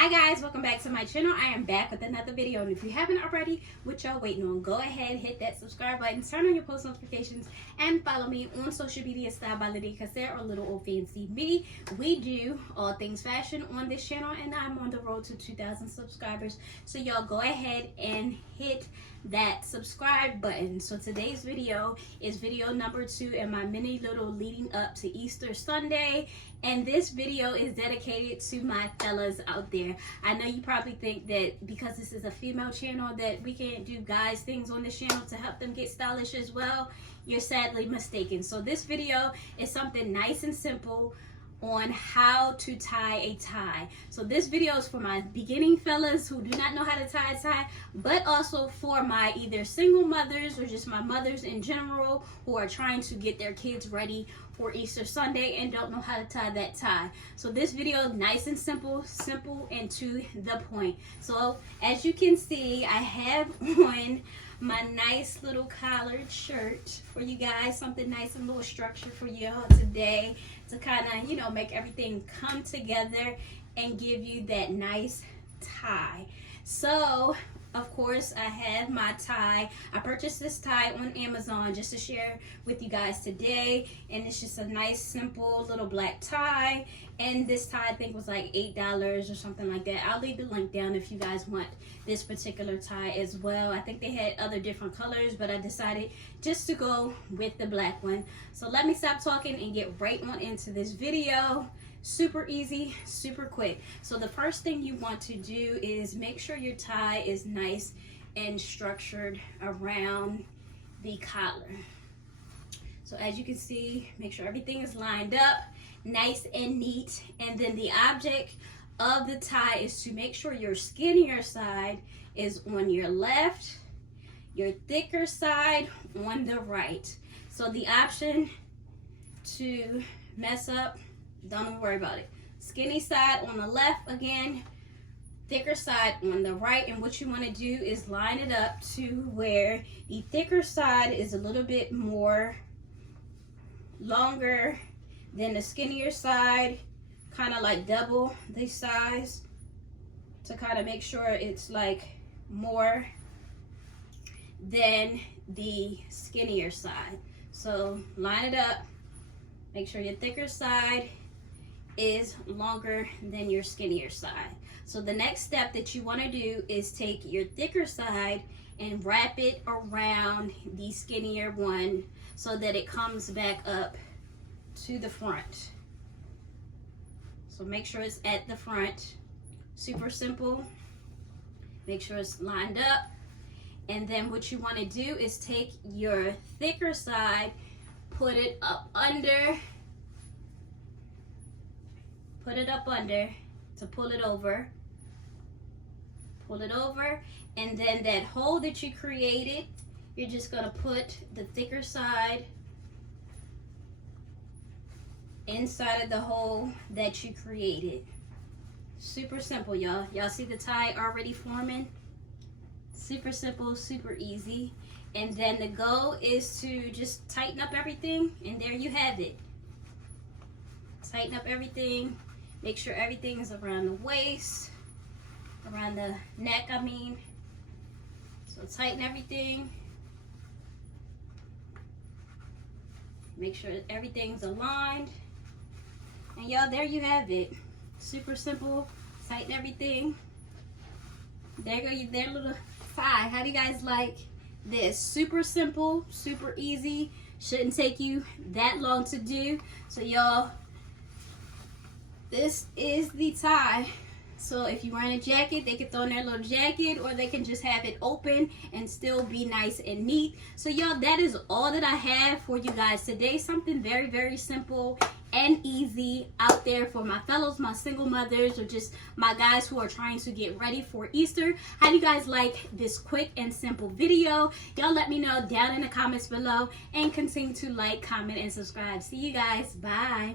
Hi guys, welcome back to my channel. I am back with another video, and if you haven't already, what y'all waiting on? Go ahead, hit that subscribe button, turn on your post notifications, and follow me on social media, styledbylydiacassia or Littleohfancyme. We do all things fashion on this channel, and I'm on the road to 2,000 subscribers. So y'all go ahead and hit that subscribe button. So today's video is video number 2 in my mini little leading up to Easter Sunday, and this video is dedicated to my fellas out there. I know you probably think that because this is a female channel that we can't do guys things on this channel to help them get stylish as well. You're sadly mistaken. So this video is something nice and simple on how to tie a tie. So this video is for my beginning fellas who do not know how to tie a tie, but also for my either single mothers or just my mothers in general who are trying to get their kids ready for Easter Sunday and don't know how to tie that tie. So this video is nice and simple and to the point. So as you can see, I have on my nice little collared shirt for you guys, something nice and little structure for y'all today to kind of, you know, make everything come together and give you that nice tie. So of course I have my tie. I purchased this tie on Amazon just to share with you guys today, and it's just a nice simple little black tie, and this tie I think was like $8 or something like that. I'll leave the link down if you guys want this particular tie as well. I think they had other different colors, but I decided just to go with the black one. So let me stop talking and get right on into this video. Super easy, super quick. So the first thing you want to do is make sure your tie is nice and structured around the collar. So as you can see, make sure everything is lined up nice and neat, and then the object of the tie is to make sure your skinnier side is on your left, your thicker side on the right. So the option to mess up, don't worry about it. Skinny side on the left again, thicker side on the right, and what you want to do is line it up to where the thicker side is a little bit more longer than the skinnier side, kind of like double the size, to kind of make sure it's like more than the skinnier side. So line it up, make sure your thicker side is longer than your skinnier side. So the next step that you want to do is take your thicker side and wrap it around the skinnier one so that it comes back up to the front. So make sure it's at the front. Super simple. Make sure it's lined up. And then what you want to do is take your thicker side, put it up under to pull it over, and then that hole that you created, you're just going to put the thicker side inside of the hole that you created. Super simple, y'all. Y'all see the tie already forming? Super simple, super easy. And then the goal is to just tighten up everything, and there you have it. Tighten up everything. Make sure everything is around the waist, around the neck, I mean. So tighten everything. Make sure everything's aligned. And y'all, there you have it. Super simple. Tighten everything. There go their little tie. How do you guys like this? Super simple, super easy. Shouldn't take you that long to do. So y'all, this is the tie. So if you're wearing a jacket, they can throw in their little jacket, or they can just have it open and still be nice and neat. So y'all, that is all that I have for you guys today. Something very, very simple and easy out there for my fellows, my single mothers, or just my guys who are trying to get ready for Easter. How do you guys like this quick and simple video? Y'all let me know down in the comments below, and continue to like, comment, and subscribe. See you guys. Bye.